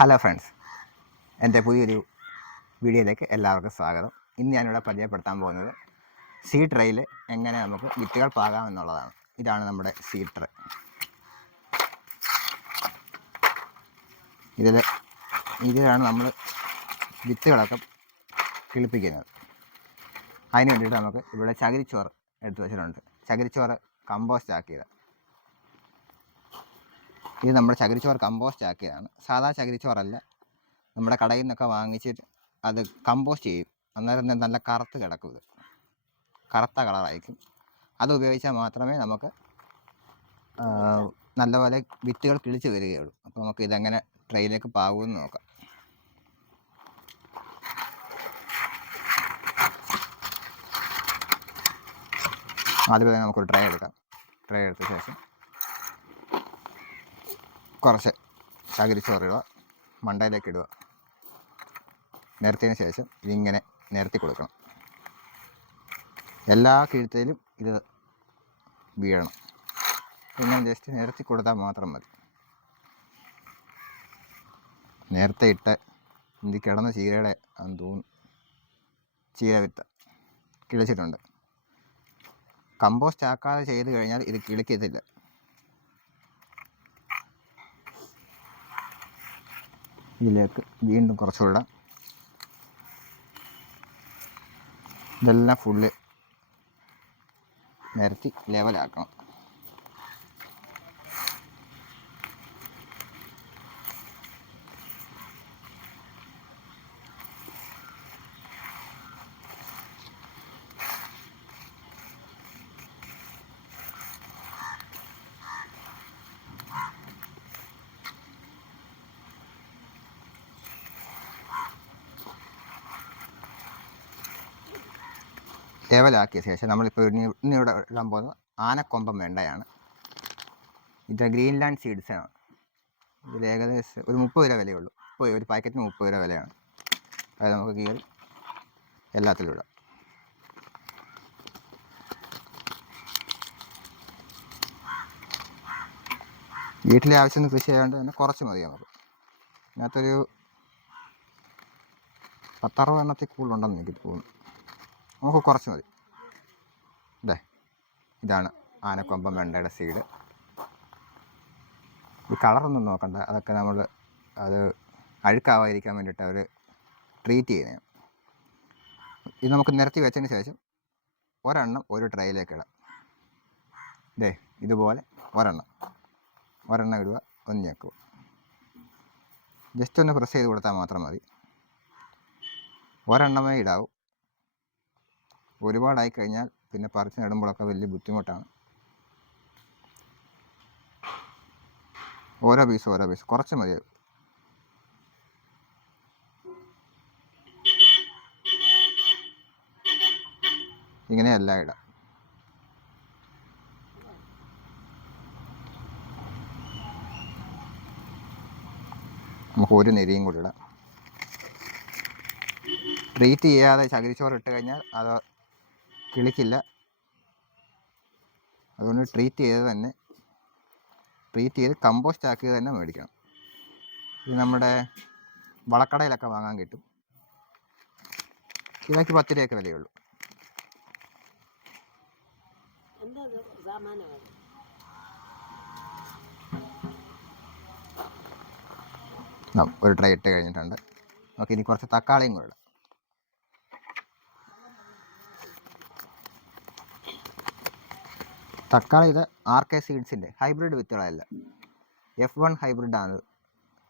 Hello friends, എൻ്റെ പുതിയൊരു വീഡിയോയിലേക്ക് എല്ലാവർക്കും സ്വാഗതം. ഇന്ന് ഞാനിവിടെ പരിചയപ്പെടുത്താൻ പോകുന്നത് സീഡ് ട്രേയിൽ എങ്ങനെ നമുക്ക് വിത്തുകൾ പാകാമെന്നുള്ളതാണ്. ഇതാണ് നമ്മുടെ സീഡ് ട്രേ. ഇതിലാണ് നമ്മൾ വിത്തുകളൊക്കെ കിളിപ്പിക്കുന്നത്. അതിന് വേണ്ടിയിട്ട് നമുക്ക് ഇവിടെ ചകിരിച്ചോറ് എടുത്ത് വെച്ചിട്ടുണ്ട്. ചകിരിച്ചോറ് കമ്പോസ്റ്റ് ആക്കിയത്. ഇത് നമ്മുടെ ചകിരിച്ചോറ് കമ്പോസ്റ്റ് ആക്കിയതാണ്. സാധാ ചകിരിച്ചോറല്ല, നമ്മുടെ കടയിൽ നിന്നൊക്കെ വാങ്ങിച്ചിട്ട് അത് കമ്പോസ്റ്റ് ചെയ്യും. അന്നേരം നല്ല കറുത്ത് കിടക്കും. ഇത് കറുത്ത കളറായിരിക്കും. അത് ഉപയോഗിച്ചാൽ മാത്രമേ നമുക്ക് നല്ലപോലെ വിത്തുകൾ കിളിച്ച് വരികയുള്ളൂ. അപ്പോൾ നമുക്ക് ഇതെങ്ങനെ ട്രേയിലേക്ക് പാകുമെന്ന് നോക്കാം. ആദ്യമേ തന്നെ നമുക്കൊരു ട്രേ എടുക്കാം. ട്രേ എടുത്ത ശേഷം കുറച്ച് ചകിരിച്ചോറിടുക, മണ്ടയിലേക്ക് ഇടുക. നിരത്തിയതിന് ശേഷം ഇതിങ്ങനെ നിരത്തി കൊടുക്കണം. എല്ലാ കിഴുത്തയിലും ഇത് വീഴണം. ഇങ്ങനെ ജസ്റ്റ് നിരത്തി കൊടുത്താൽ മാത്രം മതി. നേരത്തെ ഇട്ട് ഇത് കിടന്ന ചീരയുടെ തോന്നുന്നു, ചീര വിത്ത് കിളിച്ചിട്ടുണ്ട്. കമ്പോസ്റ്റ് ആക്കാതെ ചെയ്ത് കഴിഞ്ഞാൽ ഇത് കിളിക്കത്തില്ല. ഇതിലേക്ക് വീണ്ടും കുറച്ചുകൂടെ ഇതെല്ലാം ഫുള്ള് നിരത്തി ലെവലാക്കണം. ലെവലാക്കിയ ശേഷം നമ്മളിപ്പോൾ ഇന്നിവിടെ ഇടാൻ പോകുന്നത് ആനക്കൊമ്പൻ വെണ്ടയാണ്. ഇത് ഗ്രീൻലാൻഡ് സീഡ്സാണ്. ഇതിൽ ഏകദേശം ഒരു 30 രൂപ വിലയുള്ളൂ. ഒരു പാക്കറ്റിന് 30 രൂപ വിലയാണ്. അത് നമുക്ക് കീറി എല്ലാത്തിലും ഇടാം. വീട്ടിലെ ആവശ്യത്തിന് കൃഷി ആയതുകൊണ്ട് തന്നെ കുറച്ച് മതി നമുക്ക്. ഇതിനകത്തൊരു 10-60 എണ്ണത്തിൽ കൂടുതലുണ്ടെന്ന് എനിക്ക് തോന്നുന്നു. നമുക്ക് കുറച്ച് മതി. ഇതാണ് ആനക്കൊമ്പൻ വെണ്ടയുടെ സീഡ്. ഈ കളറൊന്നും നോക്കണ്ട, അതൊക്കെ നമ്മൾ അത് അഴുക്കാവാതിരിക്കാൻ വേണ്ടിയിട്ട് അവർ ട്രീറ്റ് ചെയ്യുന്നതാണ്. ഇത് നമുക്ക് നിരത്തി വെച്ചതിന് ശേഷം ഒരെണ്ണം ഒരു ട്രേയിലേക്ക് ഇടാം. ഇതുപോലെ ഒരെണ്ണം ഇടുക, ഒന്ന് ഞെക്കുക. ജസ്റ്റ് ഒന്ന് പ്രസ് ചെയ്ത് കൊടുത്താൽ മാത്രം മതി. ഒരെണ്ണമേ ഇടാവൂ. ഒരുപാടായി കഴിഞ്ഞാൽ പിന്നെ പറിച്ച് നടുമ്പോഴൊക്കെ വലിയ ബുദ്ധിമുട്ടാണ്. ഓരോ പീസ് കുറച്ച് മതി. ഇങ്ങനെയല്ല ഇടാം. നമുക്ക് ഒരു നെരിയും കൂടി ഇടാം. ട്രീറ്റ് ചെയ്യാതെ ചകിരിച്ചോറ് ഇട്ട് കഴിഞ്ഞാൽ അത് കിളിക്കില്ല. അതുകൊണ്ട് ട്രീറ്റ് ചെയ്ത് കമ്പോസ്റ്റ് ആക്കിയത് തന്നെ മേടിക്കണം. ഇത് നമ്മുടെ വളക്കടയിലൊക്കെ വാങ്ങാൻ കിട്ടും. കിലോയ്ക്ക് 10 രൂപയൊക്കെ വിലയുള്ളൂ. ഒരു ട്രേ ഇട്ട് കഴിഞ്ഞിട്ടുണ്ട്. നമുക്ക് ഇനി കുറച്ച് തക്കാളിയും കൂടെ ഇടാം. തക്കാളി ഇത് RK സീഡ്സിൻ്റെ ഹൈബ്രിഡ് വിത്തുകളല്ല, F1 ഹൈബ്രിഡാണ്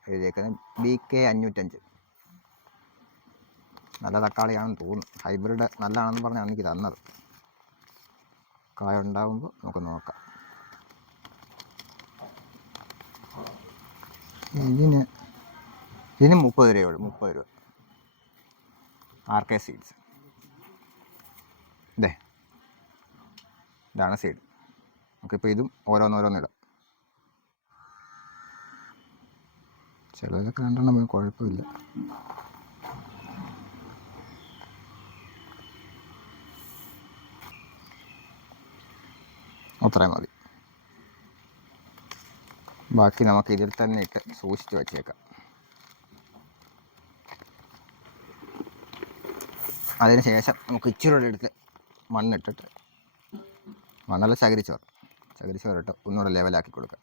എഴുതിയേക്കുന്നത്. BK 505. നല്ല തക്കാളിയാണെന്ന് തോന്നുന്നു. ഹൈബ്രിഡ് നല്ലതാണെന്ന് പറഞ്ഞാണ് എനിക്ക് തന്നത്. കായ ഉണ്ടാകുമ്പോൾ നമുക്ക് നോക്കാം. ഇതിന് 30 രൂപയുള്ളൂ. 30 രൂപ. RK seeds. ഇതാണ് സീഡ്. നമുക്കിപ്പോൾ ഇതും ഓരോന്നിടാം. ചിലതൊക്കെ 2 എണ്ണം കുഴപ്പമില്ല. അത്രയും മതി. ബാക്കി നമുക്ക് ഇതിൽ തന്നെ ഇട്ട് സൂക്ഷിച്ച് വച്ചേക്കാം. അതിന് ശേഷം നമുക്ക് ഇച്ചിരി കൂടെ എടുത്ത് മണ്ണിട്ടിട്ട് മണ്ണല്ല ചകിരിച്ചോറിട്ട് ഒന്നുകൂടെ ലെവലാക്കി കൊടുക്കുക.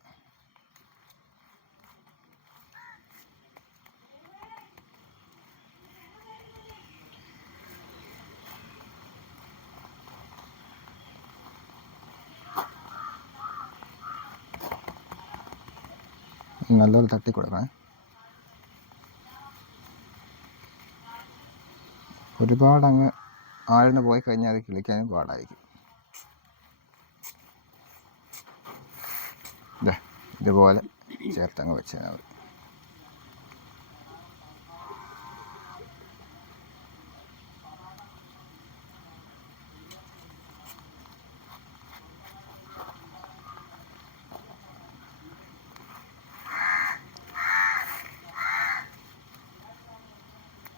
നല്ലപോലെ തട്ടി കൊടുക്കണേ. ഒരുപാട് അങ്ങ് ആഴ്ന്ന് പോയി കഴിഞ്ഞാൽ അത് കിളിക്കാനും പാടായിരിക്കും. ഇതുപോലെ ചേർത്തങ്ങ് വെച്ചാൽ മതി.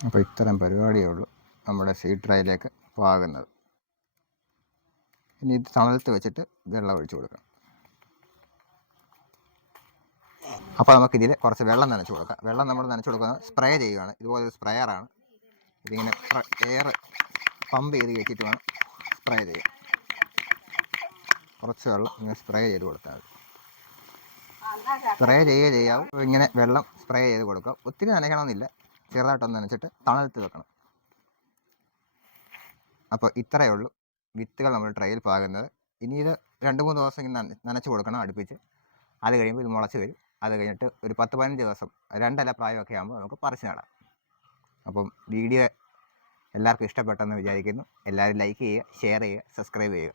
അപ്പോൾ ഇത്തരം പരിപാടിയേ ഉള്ളൂ നമ്മുടെ സീഡ് ട്രൈയിലേക്ക് പാകുന്നത്. ഇനി ഇത് തണലത്ത് വെച്ചിട്ട് വെള്ളം ഒഴിച്ചു കൊടുക്കാം. അപ്പോൾ നമുക്കിതിൽ കുറച്ച് വെള്ളം നനച്ച് കൊടുക്കാം. വെള്ളം നമ്മൾ നനച്ച് കൊടുക്കുന്നത് സ്പ്രേ ചെയ്യുകയാണ്. ഇതുപോലെ സ്പ്രെയറാണ്. ഇതിങ്ങനെ എയർ പമ്പ് ചെയ്ത് കയറ്റിയിട്ട് വേണം സ്പ്രേ ചെയ്യാൻ. കുറച്ച് വെള്ളം ഇങ്ങനെ സ്പ്രേ ചെയ്ത് കൊടുത്താൽ മതി. സ്പ്രേ ചെയ്യാവും. ഇങ്ങനെ വെള്ളം സ്പ്രേ ചെയ്ത് കൊടുക്കുക. ഒത്തിരി നനയ്ക്കണമെന്നില്ല, ചെറുതായിട്ടൊന്ന് നനച്ചിട്ട് തണലത്ത് വെക്കണം. അപ്പോൾ ഇത്രയേ ഉള്ളൂ വിത്തുകൾ നമ്മൾ ട്രൈയിൽ പാകുന്നത്. ഇനി ഇത് 2-3 ദിവസം ഇങ്ങനെ നനച്ച് കൊടുക്കണം അടുപ്പിച്ച്. അത് കഴിയുമ്പോൾ ഇത് മുളച്ച് വരും. അത് കഴിഞ്ഞിട്ട് ഒരു 10-15 ദിവസം 2 ഇല പ്രായമൊക്കെ ആകുമ്പോൾ നമുക്ക് പറിച്ച് നടാം. അപ്പം വീഡിയോ എല്ലാവർക്കും ഇഷ്ടപ്പെട്ടെന്ന് വിചാരിക്കുന്നു. എല്ലാവരും ലൈക്ക് ചെയ്യുക, ഷെയർ ചെയ്യുക, സബ്സ്ക്രൈബ് ചെയ്യുക.